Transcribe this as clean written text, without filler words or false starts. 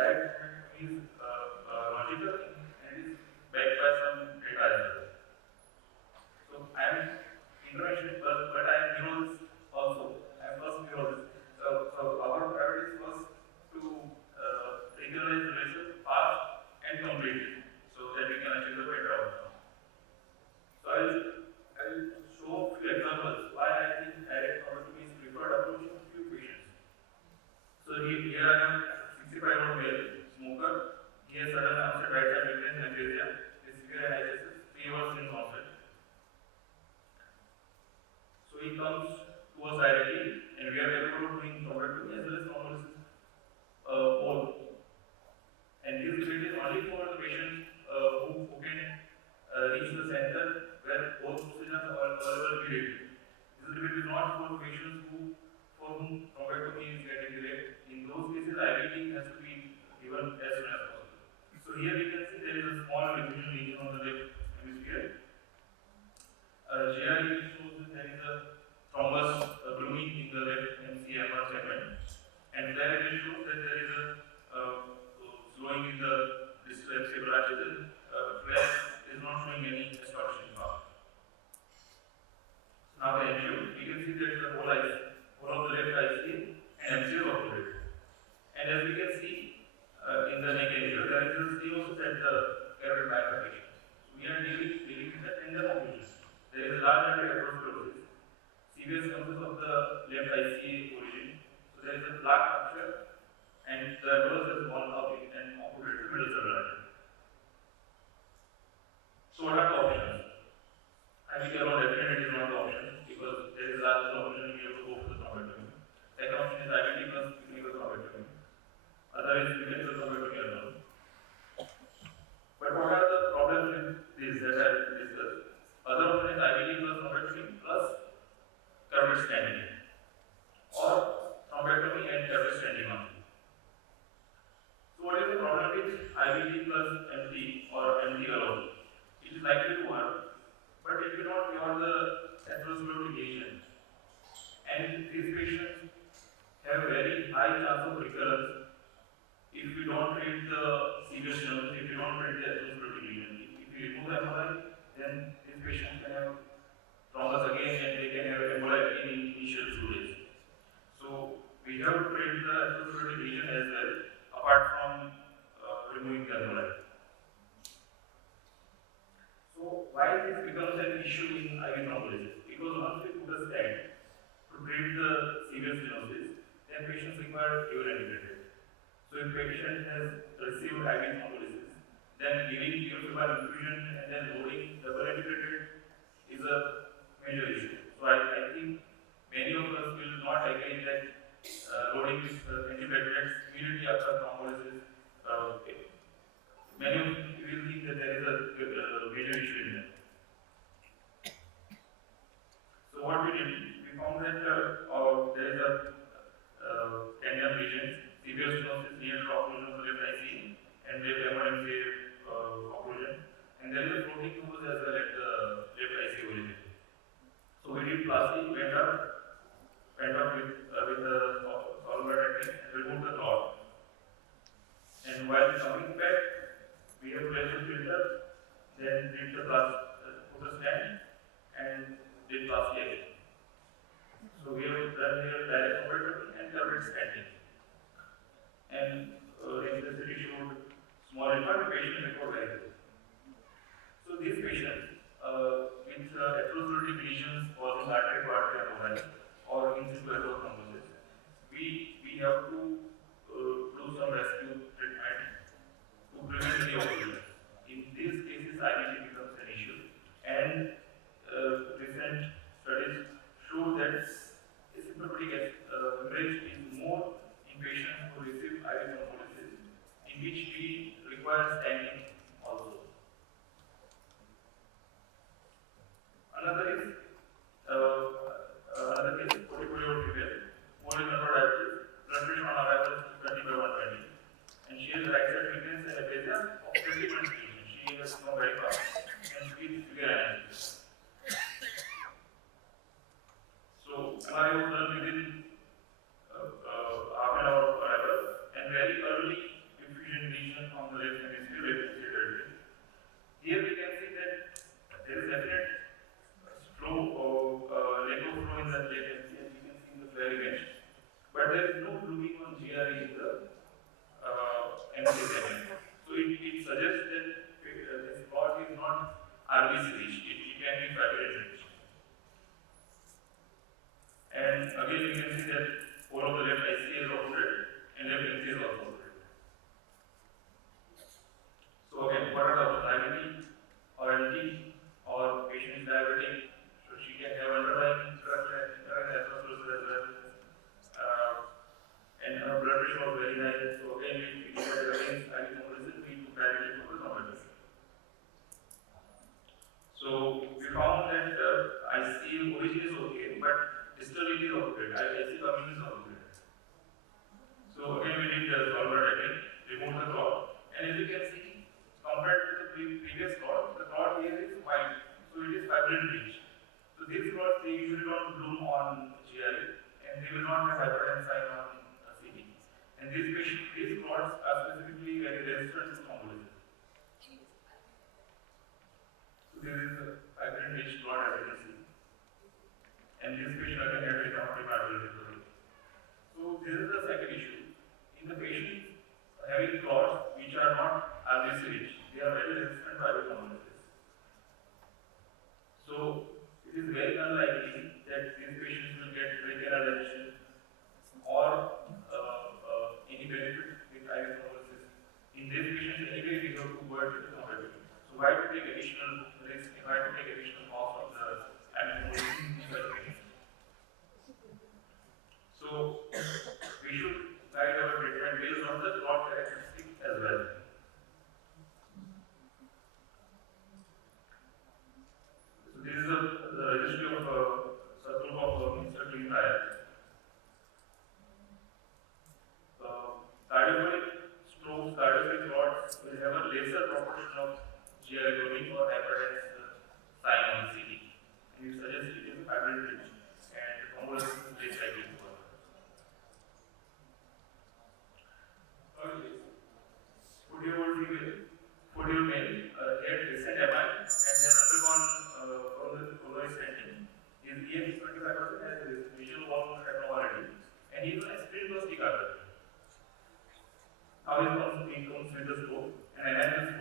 direct thrombectomy is logical and is backed by some data as well. So I am interventionist, but I am neurologist also. I am first neurologist. So our priority was to regionalize the vessel fast and completely so that we can achieve the better outcome. So I will show a few examples why I think direct thrombectomy is preferred approach in few patients. So here I am 65-year-old male, smoker. He has sudden onset right side weakness and aphasia. His severe NHS 3 years since onset. So he comes to us directly and we are able to doing thrombectomy as well as thrombolysis both. And this debate is only for the patients who can reach the center where both procedures are available immediately. This debate is not for patients for whom thrombectomy is getting delayed. In those cases, IVT has to be given as soon as possible. So here we can see there is a small diffusion region on the left hemisphere. GRE shows that there is a thrombus blooming in the left MCM1 segment, and there it shows that there is a slowing in the distal stabilization. Flash is not showing any astonishing power. Now the angio, we can see that the whole of the left IC and MCO operated. And as we can see in the neck angio, there is a stenosis at the carotid bifurcation. So we are dealing with the tender occlusion. There is a large atherosclerosis, severe stenosis of the left ICA origin. So there is a plaque rupture and the rose is gone up and occluded the middle cerebral artery. So what are the options? IVT alone definitely is not the option because there is a large option we have to go for the thrombectomy. Second option is IVT plus clinical thrombectomy. Other is clinical thrombectomy alone. But what are the problems with this that I have discussed? Other option is IVT plus thrombectomy plus carotid stenting or thrombectomy and carotid stenting only. So what is the problem with IVT plus MT or MT alone? It is likely to work, but it will not cure the atherosclerotic lesion. And these patients have very high chance of recurrence if we don't treat the severe stenosis, if we don't treat the atherosclerotic lesion. If we remove the MRI, then these patients can have thrombus again and they can have emboli in initial 2 days. So we have to treat the atherosclerotic lesion as well, apart from removing the emboli. So why this becomes an issue in IV thrombolysis? Because once we put a stent to treat the severe stenosis, then patients require pure integrated. So if patient has received IV thrombolysis, then giving pure infusion and then loading double integrated is a major issue. So I think many of us will not agree that loading with antiplatelets immediately after thrombolysis. Many of you will think that there is a major issue in that. So what we did, we found that there is a tandem lesion, severe stenosis near to occlusion of the left IC and left MRMC occlusion, and there is a floating tumors as well at the left IC origin. So we did plastic, went up with the solver technique and removed the clot. And while coming back, we have placed the filter, then did the put a stand and did plastic again. So we have done here direct thrombectomy and carotid stenting. And necessity showed small impact, patient report very good. So these patients with atherosclerotic lesions causing arterial anomalies or in situ thrombosis, we have to do some rescue treatment to prevent the occlusion. In these cases, IVT becomes an issue, and recent studies show that asymptomatic hemorrhage is more in patients who receive IV thrombolysis, in which we require stenting also. Another case is portfolio female, more in number diabetes, blood pressure on arrival is 20/120, and she has right side weakness and aphasia of 20 minutes. She has come very fast and she is severe analysis. So MRI was done within half an hour of arrival, and very early, if pressure was very high. So again, we decided against IV thrombolysis, we took directly to the thrombolysis. So we found that IC origin is okay, but distal it is okay. IC coming is okay. So again, we did the solver technique, remove the clot, and as you can see, compared to the previous clot, the clot here is white, so it is fibrin rich. So these clots, they usually don't bloom on GI, and they will not have hypertension sign on CD. And these clots are specifically very resistant to thrombolysis. So this is a fibrin rich clot, as you can see. And this patient again had recovered recovery. So this is the second issue. In the patients having clots which are not RBC rich, they are very resistant to IV thrombolysis. So it is very unlikely that these patients will get brachial or any benefit with IV thrombolysis. In these patients, anyway, we have to avoid thrombolysis. So why to take additional risk? Why to take additional cost of the IV thrombolysis in such patients? So we should guide our treatment based on the clot characteristic as well. So this is the registry of circle of Mr. Clean Trial. Cardiophobic strokes, cardiophobic clots will have a lesser proportion of GI loading or hypertension sign on CD. And you suggest it is fibrin rich and thrombolysis is less likely to occur. Forty-year male had recent MI and has undergone coronary stenting. His EF is 25%, has visual wall abnormality, and he is on aspirin plus tacrolimus. Now he comes with the stroke, and analysis